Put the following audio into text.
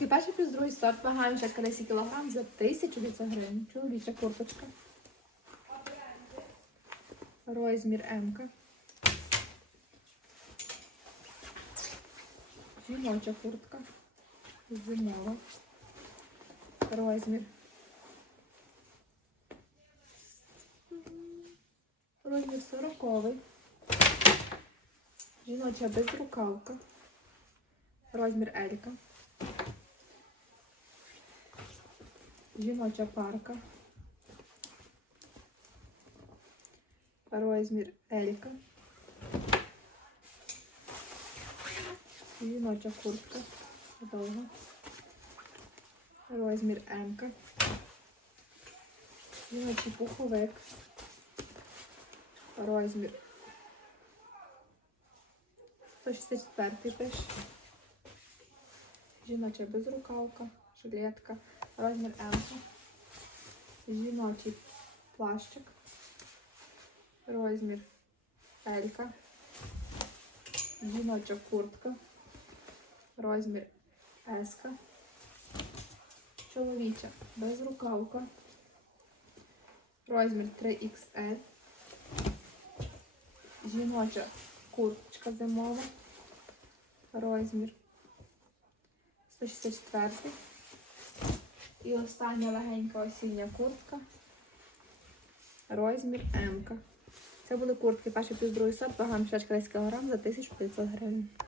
І перший плюс другий сорт вагаємо ще 10 кг за 1900 гривень. Чоловіча курточка. Розмір М. Жіноча куртка. Зимова. Розмір. Розмір 40. Жіноча безрукавка. Розмір Елька. Жіноча парка. Розмір Елька. Жіноча куртка. Довга. Розмір М. Жіночий пуховик. Розмір 164 пише. Жіноча безрукавка, жилетка, розмір М. Жіночий плащик. Розмір Елька. Жіноча куртка. Розмір С. Чоловіча безрукавка. Розмір 3XL. Жіноча курточка зимова. Розмір 164. І остання легенька осіння куртка. Розмір М. Це були куртки перший плюс другий сорт, вага 6 кг за 1500 гривень.